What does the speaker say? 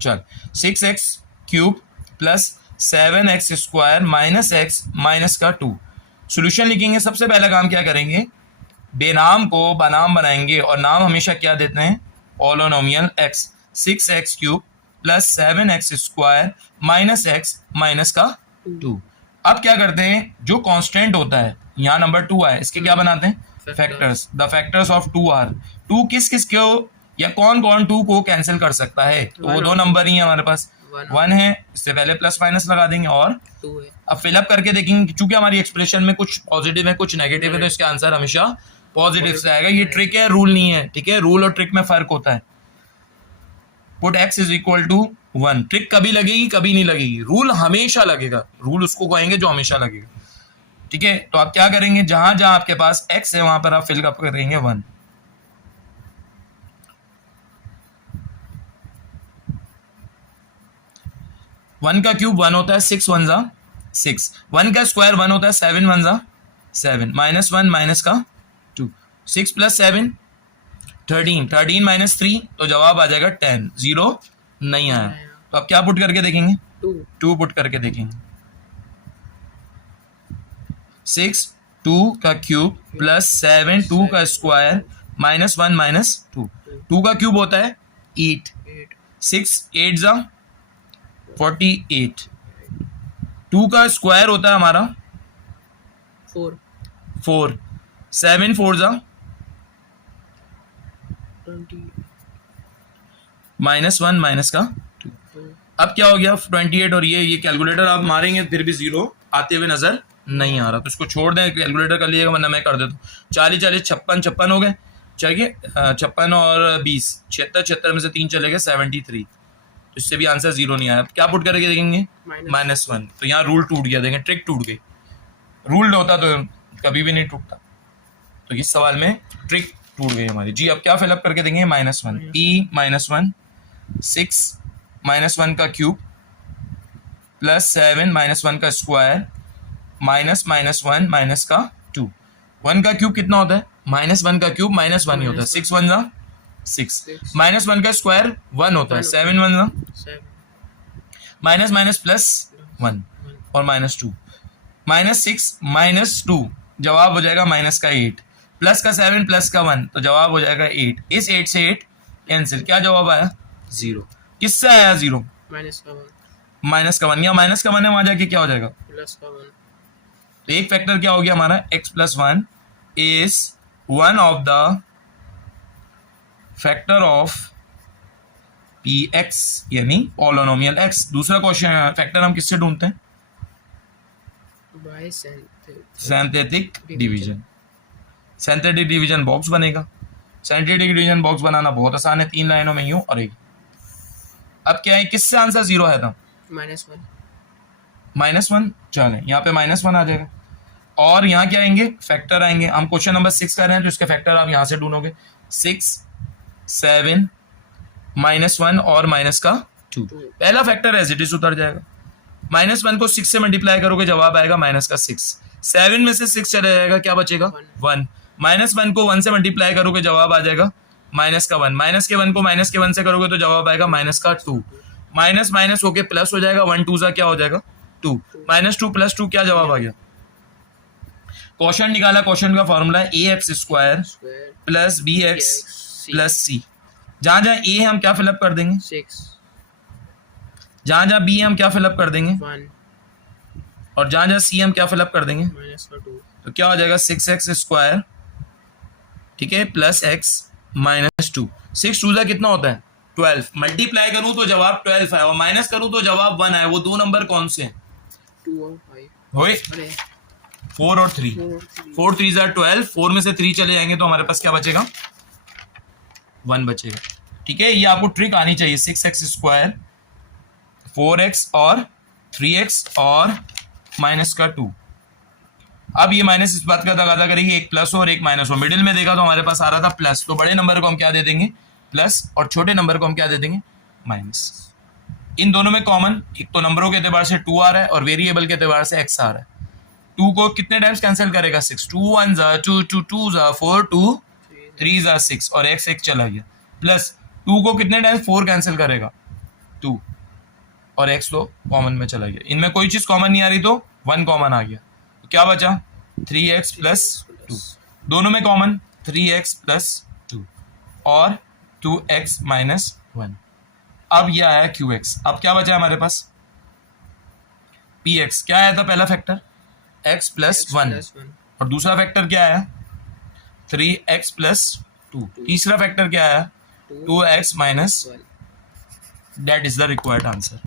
चल 6x³ plus 7x² minus x minus का 2। Solution लिखेंगे। सबसे पहला काम क्या करेंगे, बेनाम को बनाम बनाएंगे और नाम हमेशा क्या देते हैं, polynomial x। 6x³ plus 7x² minus x minus का 2। अब क्या करते हैं, जो कांस्टेंट होता है यहाँ नंबर 2 आया, इसके क्या बनाते हैं, factors. The factors of 2 are 2 किस किस को या कौन कौन 2 को कैंसिल कर सकता है, तो वो दो नंबर ही है हमारे पास, 1 है, इससे पहले प्लस माइनस लगा देंगे और 2 है। अब फिलअप करके देखेंगे, चूंकि हमारी एक्सप्रेशन में कुछ पॉजिटिव है कुछ नेगेटिव है, तो इसका आंसर हमेशा पॉजिटिव से आएगा। ये ट्रिक है, रूल नहीं है, ठीक है, रूल और ट्रिक में फर्क होता है। Put x is equal to 1, trick कभी लगेगी कभी नहीं लगेगी, रूल हमेशा लगेगा, रूल उसको कहेंगे जो हमेशा लगेगा, ठीक है। तो आप क्या करेंगे, जहां जहां आपके पास x है वहां पर आप फिलअप करेंगे 1। 1 का क्यूब 1 होता है, 6 1 जा 6, 1 का स्क्वायर 1 होता है, 7 1 जा 7, माइनस 1 माइनस का 2, 6 प्लस 7 13, 13 माइनस 3, तो जवाब आ जाएगा 10, 0 नहीं आया। तो आप क्या पुट करके देखेंगे, 2 पुट करके देखेंगे। 6 2 का क्यूब प्लस 7 2 का स्क्वायर माइनस 1 माइनस 2, 2 का क्यूब होता है 8, 6 8 जा 48, 2 का स्क्वायर होता है हमारा 4, 7 4 जा 20, माइनस 1 माइनस का 2। अब क्या हो गया 28, और ये कैलकुलेटर आप मारेंगे फिर भी 0 आते हुए नजर नहीं आ रहा, तो इसको छोड़ दें, कैलकुलेटर कर लीजिएगा वरना मैं कर देता हूँ। 40 40 56 56 हो गए, चाहिए 56 और 20 76, 76 में से 3 चले गए 73, तो इससे भी आंसर 0 नहीं आया। क्या पुट करके देखेंगे, -1, तो यहाँ रूल टूट गया, देखें ट्रिक टूट गई, रूल होता तो कभी भी नहीं टूटता, तो इस सवाल में ट्रिक टूट गई हमारी जी। अब क्या फिलअप करके देंगे, -1 e -1 6 -1 का क्यूब प्लस 7 -1 का स्क्वायर माइनस -1 माइनस का 2। 1 का क्यूब कितना होता है, -1 का क्यूब -1 ही होता है, 6 1 जा 6, -1 का स्क्वायर 1 होता है, 7 1 जा माइनस माइनस प्लस 1 और -2, -6 -2 जवाब हो जाएगा माइनस का 8, प्लस का 7 प्लस का 1 तो जवाब हो जाएगा 8, इस 8 से 8 कैंसिल, क्या जवाब आया 0। किससे आया 0, माइनस का 1, या माइनस का 1 है वहां जाके क्या हो जाएगा प्लस का 1, तो एक फैक्टर क्या हो गया हमारा, x + 1 is one of the factor of px यानी पॉलिनोमियल x। दूसरा क्वेश्चन फैक्टर हम किससे ढूंढते हैं, bye synthetic division. Synthetic division box बनेगा, सिंथेटिक डिवीजन बॉक्स बनाना बहुत आसान है, 3 लाइनों में यूं और एक। अब क्या है, किससे आंसर 0 आया था, -1, चलें यहाँ पे -1 आ जाएगा, और यहाँ क्या आएंगे, फैक्टर आएंगे। हम क्वेश्चन नंबर 6 कर रहे हैं तो इसके फैक्टर आप यहाँ से ढूंढोगे, 6 7 -1 और माइनस का 2, पहला फैक्टर एज इट इज उतर जाएगा। -1 को 6 से मल्टीप्लाई करोगे जवाब आएगा माइनस का 6, 7 में से 6 चला जाएगा, क्या बचेगा 1, -1 को 1 से मल्टीप्लाई करोगे जवाब आ जाएगा माइनस का 1, माइनस के 1 को माइनस के 1 से करोगे तो जवाब आएगा माइनस का 2, माइनस माइनस होके प्लस हो जाएगा, 1 2 सा क्या हो जाएगा 2, -2 + 2 क्या जवाब आ गया, क्वेश्चन निकाला। क्वेश्चन का फॉर्मूला है ax² + bx + c। जहां जहां a है हम क्या फिलअप कर देंगे 6, जहां जहां b है हम क्या फिलअप कर देंगे 1 और जहां जहां c हम क्या फिलअप कर देंगे, -2, तो क्या हो जाएगा 6x², ठीक है, प्लस x -2, 6 2 कितना होता है 12, मल्टीप्लाई करूं तो जवाब 12 आया और माइनस करूं तो जवाब 1 आया, वो दो नंबर कौन से हैं, 2 और 5, होए 4 और 3, 4 3 = 12, 4 में से 3 चले जाएंगे तो हमारे पास क्या बचेगा 1 बचेगा, ठीक है। ये आपको ट्रिक आनी चाहिए, 6x² 4x और 3x और माइनस का 2। अब ये माइनस इस बात का तकाजा करेगी एक प्लस हो और एक माइनस हो, मिडिल में देखा तो हमारे पास आ रहा था प्लस, तो बड़े नंबर को हम क्या दे देंगे प्लस और छोटे नंबर को हम क्या दे देंगे माइनस। इन दोनों में कॉमन, एक तो नंबरों के एतबार से 2 आ रहा है और वेरिएबल के एतबार से x आ रहा है। 2 को कितने टाइम्स कैंसिल करेगा 6, 2 1 ज़ा 2 2 2 ज़ा 4 2 3 ज़ा 6 और x 1 चला गया, प्लस 2 को कितने टाइम्स 4 कैंसिल करेगा 2 और x तो कॉमन में चला गया, इनमें कोई चीज़ कॉमन नहीं आ रही तो 1 कॉमन आ गया, तो क्या बचा 3x प्लस 2, दोनों में कॉमन 3x प्लस 2 और 2x माइनस 1। अब ये आया qx, अब क्या बचा हमारे पास px, क्या आया था पहला फैक्टर x प्लस 1 और दूसरा फैक्टर क्या आया 3x प्लस 2, तीसरा फैक्टर क्या आया 2x minus 1। That is the required answer.